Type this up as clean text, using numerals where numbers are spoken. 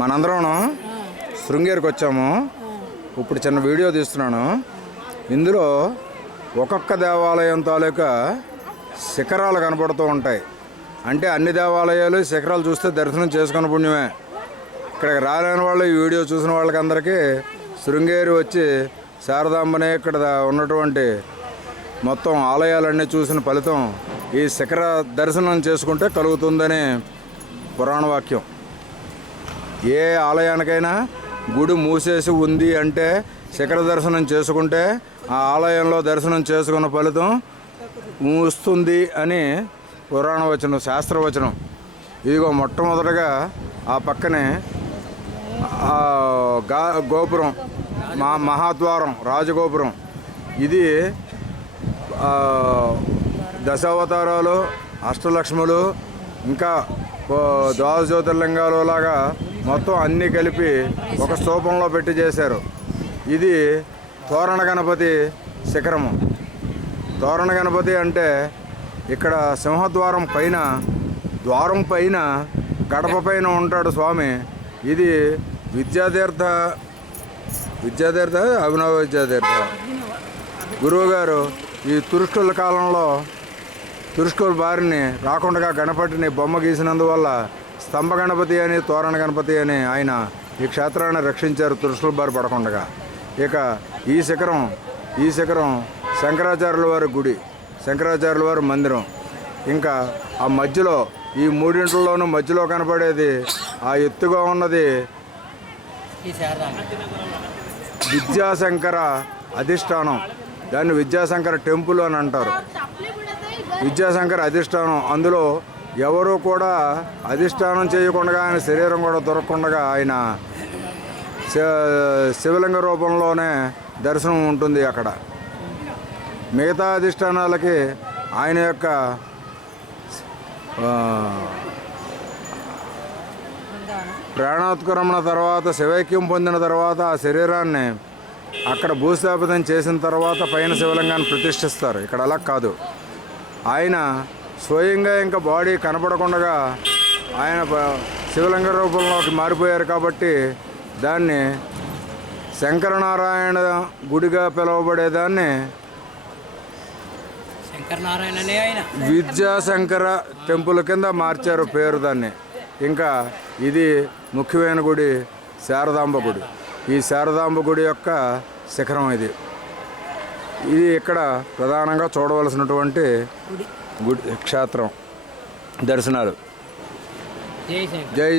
మనందరం శృంగేరికి వచ్చాము. ఇప్పుడు చిన్న వీడియో తీస్తున్నాను. ఇందులో ఒక్కొక్క దేవాలయం తాలూకా శిఖరాలు కనపడుతూ ఉంటాయి. అంటే అన్ని దేవాలయాలు శిఖరాలు చూస్తే దర్శనం చేసుకున్న పుణ్యమే. ఇక్కడికి రాలేని వాళ్ళు ఈ వీడియో చూసిన వాళ్ళకి అందరికీ శృంగేరి వచ్చి శారదాంబనే ఇక్కడ ఉన్నటువంటి మొత్తం ఆలయాలన్నీ చూసిన ఫలితం ఈ శిఖర దర్శనం చేసుకుంటే కలుగుతుందని పురాణ వాక్యం. ఏ ఆలయానికైనా గుడి మూసేసి ఉంది అంటే శిఖర దర్శనం చేసుకుంటే ఆ ఆలయంలో దర్శనం చేసుకున్న ఫలితం వస్తుంది అని పురాణ వచనం, శాస్త్రవచనం. ఇదిగో మొట్టమొదటగా ఆ పక్కనే గోపురం, మహాద్వారం, రాజగోపురం. ఇది దశావతారాలు, అష్టలక్ష్ములు, ఇంకా ద్వాదశ జ్యోతిర్లింగాలు లాగా మొత్తం అన్నీ కలిపి ఒక స్తూపంలో పెట్టి చేశారు. ఇది తోరణ గణపతి శిఖరము. తోరణ గణపతి అంటే ఇక్కడ సింహద్వారం పైన, ద్వారం పైన, గడప పైన ఉంటాడు స్వామి. ఇది విద్యాతీర్థ అభినవ విద్యాతీర్థ గురువుగారు ఈ తురుష్కుల కాలంలో తురుష్కుల బారిని రాకుండా గణపతిని బొమ్మ గీసినందువల్ల స్తంభ గణపతి అని, తోరణ గణపతి అని ఆయన ఈ క్షేత్రాన్ని రక్షించారు తురుష్కుల బారి పడకుండా. ఇక ఈ శిఖరం శంకరాచార్యుల వారి గుడి, శంకరాచార్యుల వారి మందిరం. ఇంకా ఆ మధ్యలో ఈ మూడింటిలోనూ మధ్యలో కనపడేది ఆ ఎత్తుగా ఉన్నది విద్యాశంకర అధిష్టానం. దాన్ని విద్యాశంకర టెంపుల్ అని అంటారు. విద్యాశంకర అధిష్టానం. అందులో ఎవరు కూడా అధిష్టానం చేయకుండా, ఆయన శరీరం కూడా దొరకకుండా ఆయన శివలింగ రూపంలోనే దర్శనం ఉంటుంది అక్కడ. మిగతా అధిష్టానాలకి ఆయన యొక్క ప్రాణోత్క్రమణ తర్వాత, శివైక్యం పొందిన తర్వాత ఆ శరీరాన్ని అక్కడ భూస్థాపితం చేసిన తర్వాత పైన శివలింగాన్ని ప్రతిష్ఠిస్తారు. ఇక్కడ అలా కాదు. ఆయన స్వయంగా ఇంకా బాడీ కనపడకుండా ఆయన శివలింగ రూపంలోకి మారిపోయారు కాబట్టి దాన్ని శంకరనారాయణ గుడిగా పిలువబడేదాన్ని విద్యాశంకర టెంపుల్ కింద మార్చారు పేరు దాన్ని. ఇంకా ఇది ముఖ్యమైన గుడి శారదాంబ గుడి. ఈ శారదాంబ గుడి యొక్క శిఖరం ఇది. ఇక్కడ ప్రధానంగా చూడవలసినటువంటి గుడి క్షేత్రం దర్శనాలు. జై